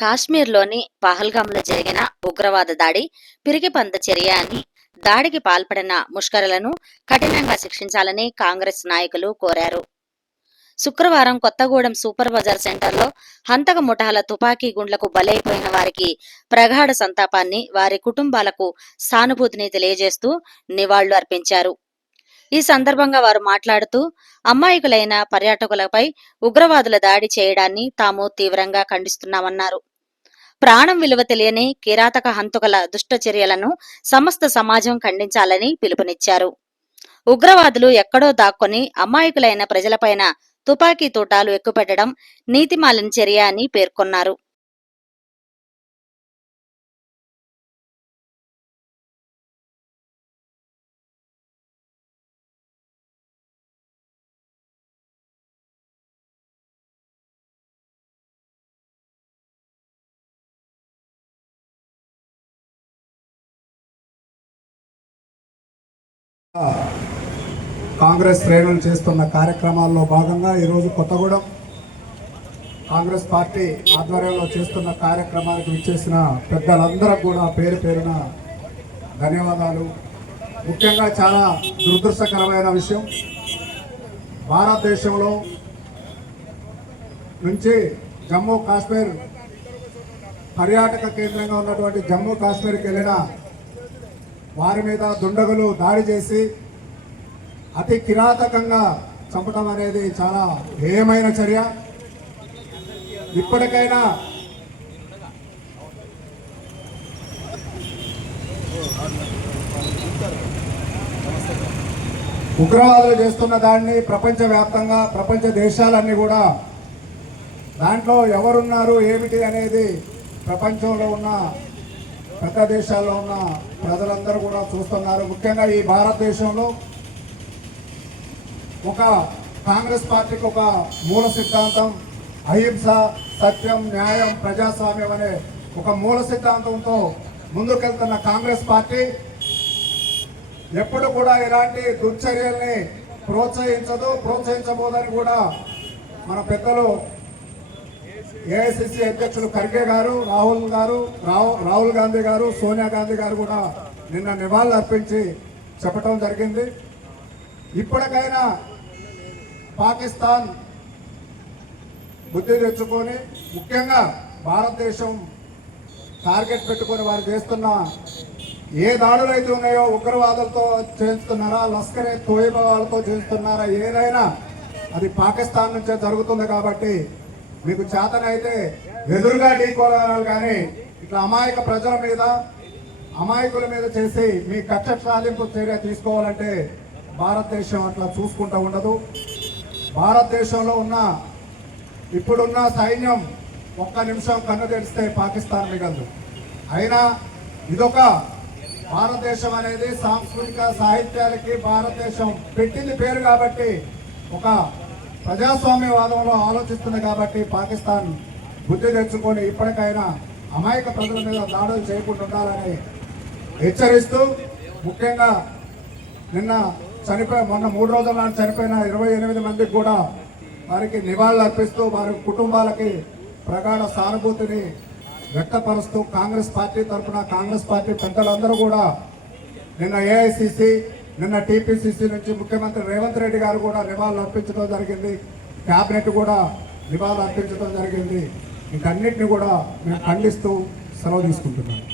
కాశ్మీర్లోని పహల్గాంలో జరిగిన ఉగ్రవాద దాడి పిరిగిపంద చర్య అని దాడికి పాల్పడిన ముష్కరులను కఠినంగా శిక్షించాలని కాంగ్రెస్ నాయకులు కోరారు. శుక్రవారం కొత్తగూడెం సూపర్ బజార్ సెంటర్లో హంతక ముఠాల తుపాకీ గుండ్లకు బలైపోయిన వారికి ప్రగాఢ సంతాపాన్ని వారి కుటుంబాలకు సానుభూతిని తెలియజేస్తూ నివాళులు అర్పించారు. ఈ సందర్భంగా వారు మాట్లాడుతూ అమ్మాయికులైన పర్యాటకులపై ఉగ్రవాదుల దాడి చేయడాన్ని తాము తీవ్రంగా ఖండిస్తున్నామన్నారు. ప్రాణం విలువ తెలియని కిరాతక హంతకుల దుష్టచర్యలను సమస్త సమాజం ఖండించాలని పిలుపునిచ్చారు. ఉగ్రవాదులు ఎక్కడో దాక్కొని అమాయకులైన ప్రజలపైన తుపాకీ తూటాలు ఎక్కుపెట్టడం నీతిమాలిన చర్య అని పేర్కొన్నారు. కాంగ్రెస్ శ్రేణులు చేస్తున్న కార్యక్రమాల్లో భాగంగా ఈరోజు కొత్తగూడెం కాంగ్రెస్ పార్టీ ఆధ్వర్యంలో చేస్తున్న కార్యక్రమానికి విచ్చేసిన పెద్దలందరూ కూడా పేరు పేరున ధన్యవాదాలు. ముఖ్యంగా చాలా దురదృష్టకరమైన విషయం భారతదేశంలో నుంచి జమ్మూ కాశ్మీర్ పర్యాటక కేంద్రంగా ఉన్నటువంటి జమ్మూ కాశ్మీర్కి వెళ్ళిన వారి మీద దుండగులు దాడి చేసి అతి కిరాతకంగా చంపడం అనేది చాలా హేయమైన చర్య. ఇప్పటికైనా ఉగ్రవాదులు చేస్తున్న దాన్ని ప్రపంచవ్యాప్తంగా ప్రపంచ దేశాలన్నీ కూడా దాంట్లో ఎవరున్నారు ఏమిటి అనేది ప్రపంచంలో ఉన్న పెద్ద దేశాల్లో ఉన్న ప్రజలందరూ కూడా చూస్తున్నారు. ముఖ్యంగా ఈ భారతదేశంలో ఒక కాంగ్రెస్ పార్టీకి ఒక మూల సిద్ధాంతం అహింస సత్యం న్యాయం ప్రజాస్వామ్యం అనే ఒక మూల సిద్ధాంతంతో ముందుకెళ్తున్న కాంగ్రెస్ పార్టీ ఎప్పుడు కూడా ఇలాంటి దుర్చర్యల్ని ప్రోత్సహించదు ప్రోత్సహించబోదని కూడా మన పెద్దలు ఏఐసిసి అధ్యక్షులు ఖర్గే గారు రాహుల్ గారు రాహుల్ గాంధీ గారు సోనియా గాంధీ గారు కూడా నిన్న నివాళులు అర్పించి చెప్పడం జరిగింది. ఇప్పటికైనా పాకిస్తాన్ బుద్ధి తెచ్చుకొని ముఖ్యంగా భారతదేశం టార్గెట్ పెట్టుకొని వారు చేస్తున్న ఏ దాడులు అయితే ఉన్నాయో ఉగ్రవాదులతో చేస్తున్నారా లస్కరే తోయిబా వాళ్ళతో చేస్తున్నారా ఏదైనా అది పాకిస్తాన్ నుంచే జరుగుతుంది కాబట్టి మీకు చేతనైతే ఎదురుగా ఢీకోవాలి కానీ ఇట్లా అమాయక ప్రజల మీద అమాయకుల మీద చేసి మీ కక్ష సాధింపు చర్య తీసుకోవాలంటే భారతదేశం అట్లా చూసుకుంటూ ఉండదు. భారతదేశంలో ఉన్న ఇప్పుడున్న సైన్యం ఒక్క నిమిషం కన్ను తెరిస్తే పాకిస్తాన్ మిగలదు. అయినా ఇదొక భారతదేశం అనేది సాంస్కృతిక సాహిత్యాలకి భారతదేశం పెట్టింది పేరు కాబట్టి ఒక ప్రజాస్వామ్యవాదంలో ఆలోచిస్తుంది కాబట్టి పాకిస్తాన్ బుద్ధి తెచ్చుకొని ఇప్పటికైనా అమాయక ప్రజల మీద దాడులు చేయకుండా ఉండాలని హెచ్చరిస్తూ ముఖ్యంగా నిన్న చనిపోయి మొన్న మూడు రోజుల నాడు చనిపోయిన ఇరవై ఎనిమిది మందికి కూడా వారికి నివాళులు అర్పిస్తూ వారి కుటుంబాలకి ప్రగాఢ సానుభూతిని వ్యక్తపరుస్తూ కాంగ్రెస్ పార్టీ తరఫున కాంగ్రెస్ పార్టీ పెద్దలందరూ కూడా నిన్న ఏఐసిసి నిన్న టీపీసీసీ నుంచి ముఖ్యమంత్రి రేవంత్ రెడ్డి గారు కూడా నివాళులు అర్పించడం జరిగింది. క్యాబినెట్ కూడా నివాళులు అర్పించడం జరిగింది. వీటన్నిటిని కూడా మేము ఖండిస్తూ సెలవు తీసుకుంటున్నాను